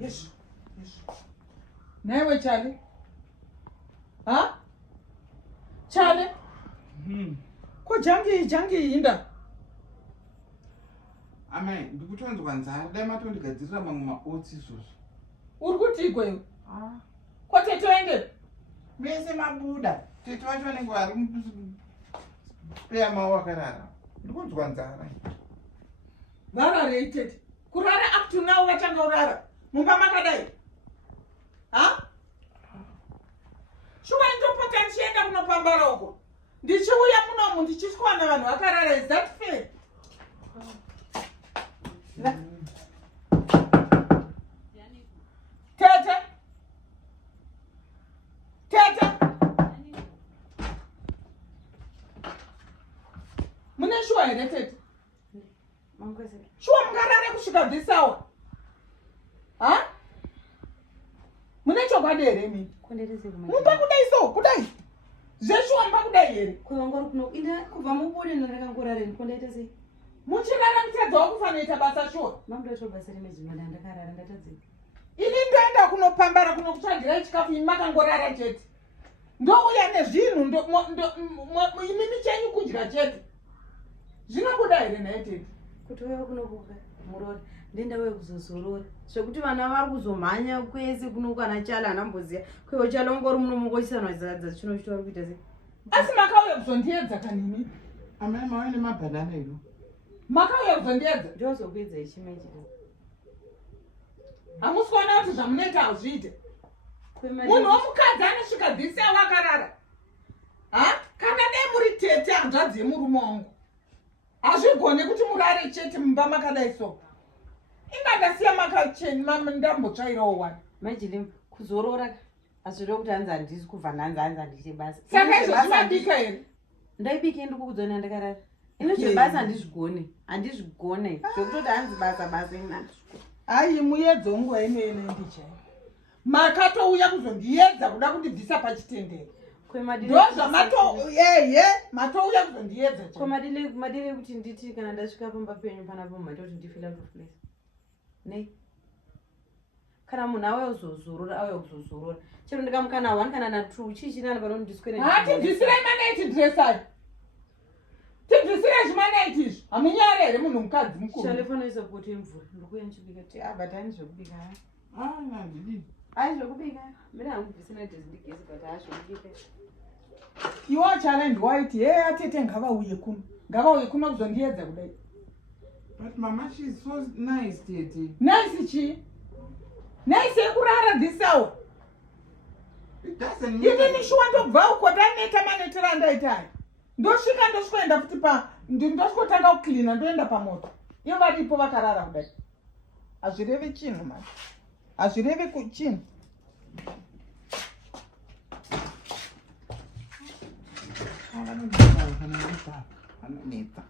Yes. Never, Charlie. Huh? Charlie? Ko jangi inda. Amai, ndikutonzwa nzara, dai matondigadzirira mamwe maotsi izvozvo. Uri kuti ikweyo? Ko tete waende? Vese mabuda. Tete vacho vanenge vari mupeya mavo vakarara. Ndikunzwa nzara. Vararei tete? Kurara up to now vachanga urara. Mumba makadai. Ha? Shuwa ndopota ndichienda kunopambara uko. Ndichiuya munomu ndichiswana vanhu vakarara. Is that fair? Tete? Tete? Mune shuwa here tete? Shuwa mungarare kusvika this hour? Ha? Mune chokwadi here mimi? Mumba kudai so, kudai. Zveshuwa mumba kudai here? Muchirara mutedza wakufanoita basa shuwa? Ini ndoenda kunopambara kunokutsvagirai chikafu, imi makangorara chete. Ndouya nezvinhu imimi chenyu kudya chete. Zvinobuda here naye tete? Kuti wewe kunokuka murori ndenda wewe kuzozorora zvekuti vana vari kuzomhanya kwese kuno kana chala anamboziya kwewo chala ungori muno mungoisanwa zadza chino chitori kuita sei asi makauya kuzondiedza kanini amai mawe nemabhanana ino makauya kuzondiedza ndozokuedza ichimechi hamusi kuona kuti zvamunoita hazviite munhu womukadzi anosvika dhisi awakarara ha kana dai muri tete hanzvadzi yemurume wangu hazvigone kuti murare chete mumba makadai so ingandasiya ndambotsvairawo wani majili kuzorora azviro kuti hanzi handisi kubva nhanzi hanzi handite basa saka izvo zvimabika here ndaibike ndikukudzona ndakarara ino zvebasa handizvigone zvekutoti hanzi basa ina handizvigone hai muyedzo nguva inoena ndichai makatouya kuzondiedza kuda kundibvisa pachitendero matouya kuzondiedza madile kuti nditi kana ndasvika pamba penyu panapo maita kuti ndifila tofulesa nei kana munhu auya kuzozorora auya kuzozorora chero ndikamukana 1 kana na 2 chichinana panondiswere tidhisirai manaiti dresai tidhisirai zvimanaiti izvo hamunyare here munhu mukadzi mukuru chalefanoisa kuti mvura ndikuya ndichibika kuti but haini zvekubika ndidii hai zvekubika mira hamubvisina dhezi ndigesi but hazvekubika iwa challenge waiti he atete ngavauye kuno kuzondiedza kudai but mama she's so nice tete nice chi nice yekurara this hour ini shuwa ndobva uko ndaneta manetera andaitai ndosvika ndosvikoenda futi ndosvikotanga kuklina ndoenda pamoto iyo varipo vakarara kudai hazvirevi chinhu mani hazvirevi chinhu vanoneta